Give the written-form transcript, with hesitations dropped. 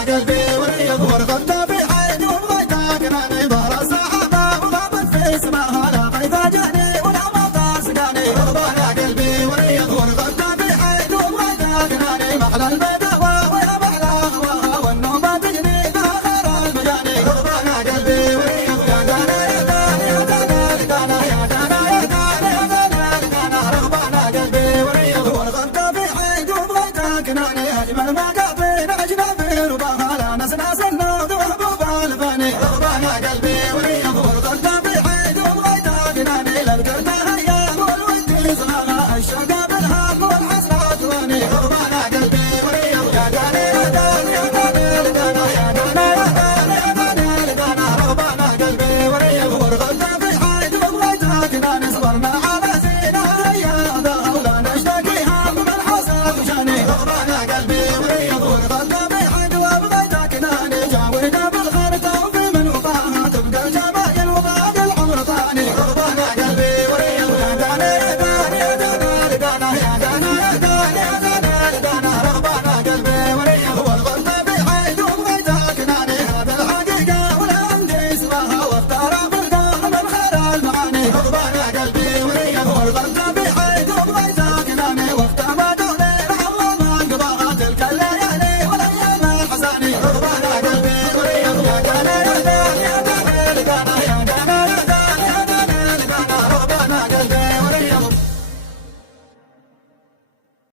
قلبي وريض ورغبت في حيدي وبغيتك ناني ظهر السحابة وغابت في سماها لا فايدة جاني ولا مطر سقاني رضانا قلبي وريض ورغبت في حيدي وبغيتك ناني محلى البدوى ويا محلى هواها والنوبة تجني بها خير المجاني رضانا قلبي وريض يا دانا يا دانا يا دانا يا دانا يا دانا يا دانا يا دانا رغبانا قلبي وريض ورغبت في حيدي وبغيتك ناني أجمل ما قابل أجنبي رباها لا ناس ناس